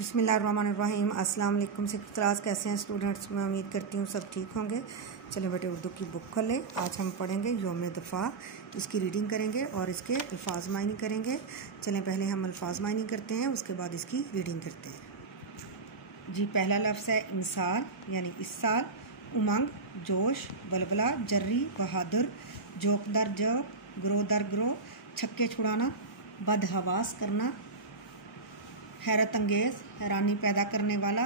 बिस्मिल्लाहिर्रहमानिर्रहीम। अस्सलाम वालेकुम। सिक्स क्लास कैसे हैं स्टूडेंट्स? मैं उम्मीद करती हूँ सब ठीक होंगे। चलो बेटे उर्दू की बुक खोल लें। आज हम पढ़ेंगे यौम दफ़ा, इसकी रीडिंग करेंगे और इसके अल्फाज मायनी करेंगे। चलें पहले हम अल्फाज मायनी करते हैं, उसके बाद इसकी रीडिंग करते हैं। जी, पहला लफ्ज़ है इंसाल यानी इस साल। उमंग, जोश, बलबला, जर्री, बहादुर, जोक दर जोक, ग्रो दर ग्रो, छक्के छुड़ाना, बदहवास करना, हैरत अंगेज़, हैरानी पैदा करने वाला,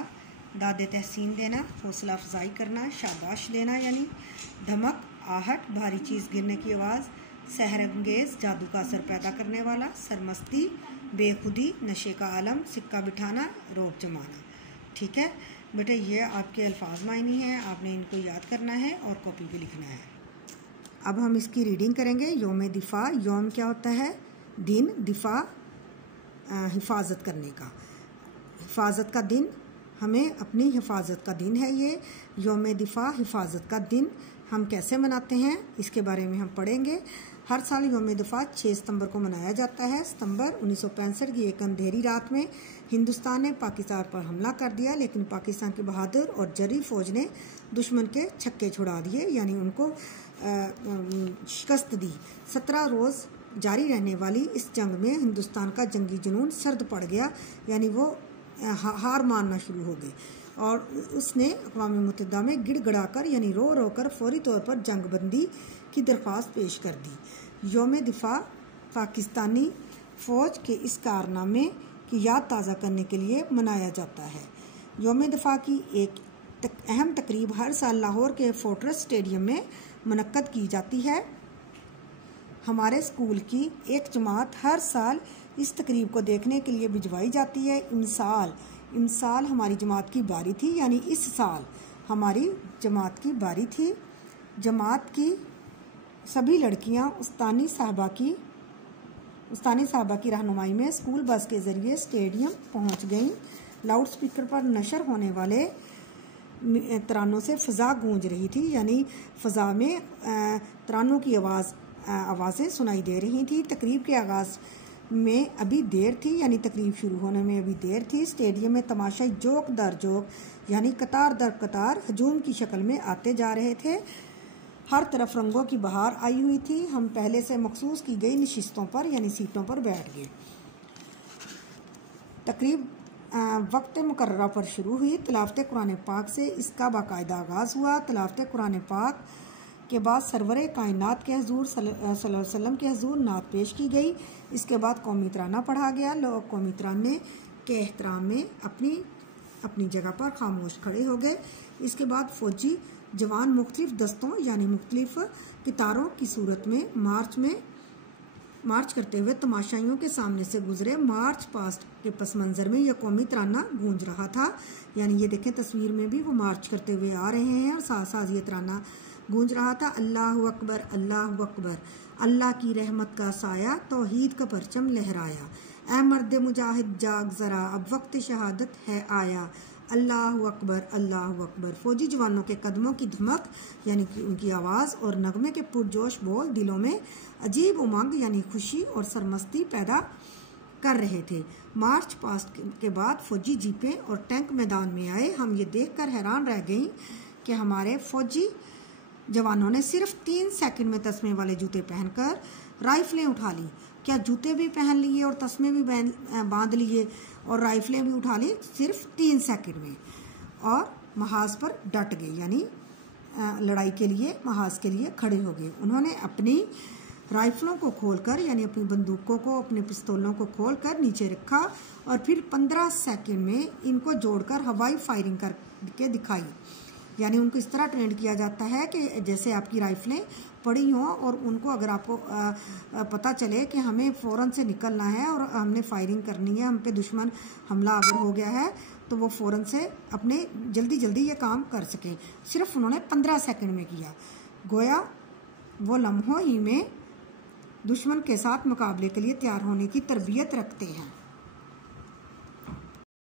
दादे तहसीन देना, हौसला अफजाई करना, शाबाश देना यानी धमक, आहट, भारी चीज़ गिरने की आवाज़, सहर अंगेज़, जादू का असर पैदा करने वाला, सरमस्ती, बेखुदी, नशे का आलम, सिक्का बिठाना, रोब जमाना। ठीक है बेटे, ये आपके अल्फाज मायनी हैं, आपने इनको याद करना है और कॉपी पे लिखना है। अब हम इसकी रीडिंग करेंगे। यौम दिफ़ा, यौम क्या होता है? दिन, दिफ़ा हिफाजत करने का, हिफाजत का दिन, हमें अपनी हिफाजत का दिन है ये यौम दिफ़ा, हिफाजत का दिन। हम कैसे मनाते हैं इसके बारे में हम पढ़ेंगे। हर साल यौम दिफ़ा 6 सितंबर को मनाया जाता है। सितंबर 1965 की एक अंधेरी रात में हिंदुस्तान ने पाकिस्तान पर हमला कर दिया, लेकिन पाकिस्तान की बहादुर और जर्री फ़ौज ने दुश्मन के छक्के छुड़ा दिए, यानी उनको शिकस्त दी। 17 रोज़ जारी रहने वाली इस जंग में हिंदुस्तान का जंगी जुनून सर्द पड़ गया, यानी वो हार मानना शुरू हो गए और उसने अक़वाम मुत्तहिदा में गिड़गड़ाकर यानी रो रो कर फौरी तौर पर जंगबंदी की दरख्वास्त पेश कर दी। यौम दिफ़ा पाकिस्तानी फ़ौज के इस कारनामे की याद ताज़ा करने के लिए मनाया जाता है। यौम दिफ़ा की एक अहम तकरीब हर साल लाहौर के फोर्ट्रेस स्टेडियम में मुनक्कद की जाती है। हमारे स्कूल की एक जमात हर साल इस तकरीब को देखने के लिए भिजवाई जाती है। इमसाल हमारी जमात की बारी थी, यानी इस साल हमारी जमात की बारी थी। जमात की सभी लड़कियां उस्तानी साहबा की रहनुमाई में स्कूल बस के ज़रिए स्टेडियम पहुंच गईं। लाउड स्पीकर पर नशर होने वाले तरानों से फ़ज़ा गूंज रही थी, यानी फ़ज़ा में तरानों की आवाज़ें सुनाई दे रही थी। तकरीब के आगाज़ में अभी देर थी, यानी तकरीब शुरू होने में अभी देर थी। स्टेडियम में तमाशाई जोक दर जोक यानी कतार दर कतार हजूम की शक्ल में आते जा रहे थे। हर तरफ रंगों की बहार आई हुई थी। हम पहले से मखसूस की गई नशिस्तों पर यानी सीटों पर बैठ गए। तकरीब वक्त मुकर्ररा पर शुरू हुई। तिलावत कुरान पाक से इसका बाकायदा आगाज़ हुआ। तिलावत कुरान पाक के बाद सरवरे कायनात के हुजूर सल्लल्लाहु अलैहि वसल्लम के हुजूर नात पेश की गई। इसके बाद कौमी तराना पढ़ा गया। लोग कौमी तराने के एहतराम में अपनी जगह पर खामोश खड़े हो गए। इसके बाद फौजी जवान मुख्तलिफ दस्तों यानी मुख्तलिफ कितारों की सूरत में मार्च करते हुए तमाशाइयों के सामने से गुजरे। मार्च पास्ट के पस मंज़र में यह कौमी तराना गूंज रहा था, यानी ये देखें तस्वीर में भी वो मार्च करते हुए आ रहे हैं और साथ साथ ये तराना गूंज रहा था। अल्लाहु अकबर, अल्लाहु अकबर, अल्लाह की रहमत का साया, तौहीद का परचम लहराया। ऐ मर्द मुजाहिद जाग ज़रा, अब वक्त शहादत है आया। अल्लाहु अकबर, अल्लाहु अकबर। फौजी जवानों के कदमों की धमक यानी कि उनकी आवाज़ और नगमे के पुरजोश बोल दिलों में अजीब उमंग यानी खुशी और सरमस्ती पैदा कर रहे थे। मार्च पास्ट के बाद फौजी जीपें और टैंक मैदान में आए। हम ये देखकर हैरान रह गई कि हमारे फौजी जवानों ने सिर्फ 3 सेकंड में तस्मे वाले जूते पहनकर राइफलें उठा ली। क्या जूते भी पहन लिए और तस्मे भी बांध लिए और राइफलें भी उठा ली सिर्फ 3 सेकंड में, और महाज पर डट गए, यानी लड़ाई के लिए महाज के लिए खड़े हो गए। उन्होंने अपनी राइफलों को खोलकर यानी अपनी बंदूकों को, अपने पिस्तौलों को खोलकर नीचे रखा और फिर 15 सेकंड में इनको जोड़कर हवाई फायरिंग करके दिखाई। यानी उनको इस तरह ट्रेंड किया जाता है कि जैसे आपकी राइफलें पड़ी हों और उनको अगर आपको पता चले कि हमें फ़ौरन से निकलना है और हमने फायरिंग करनी है, हम पे दुश्मन हमला अगर हो गया है तो वो फ़ौरन से अपने जल्दी ये काम कर सकें। सिर्फ उन्होंने 15 सेकंड में किया। गोया वो लम्हों ही में दुश्मन के साथ मुकाबले के लिए तैयार होने की तरबियत रखते हैं।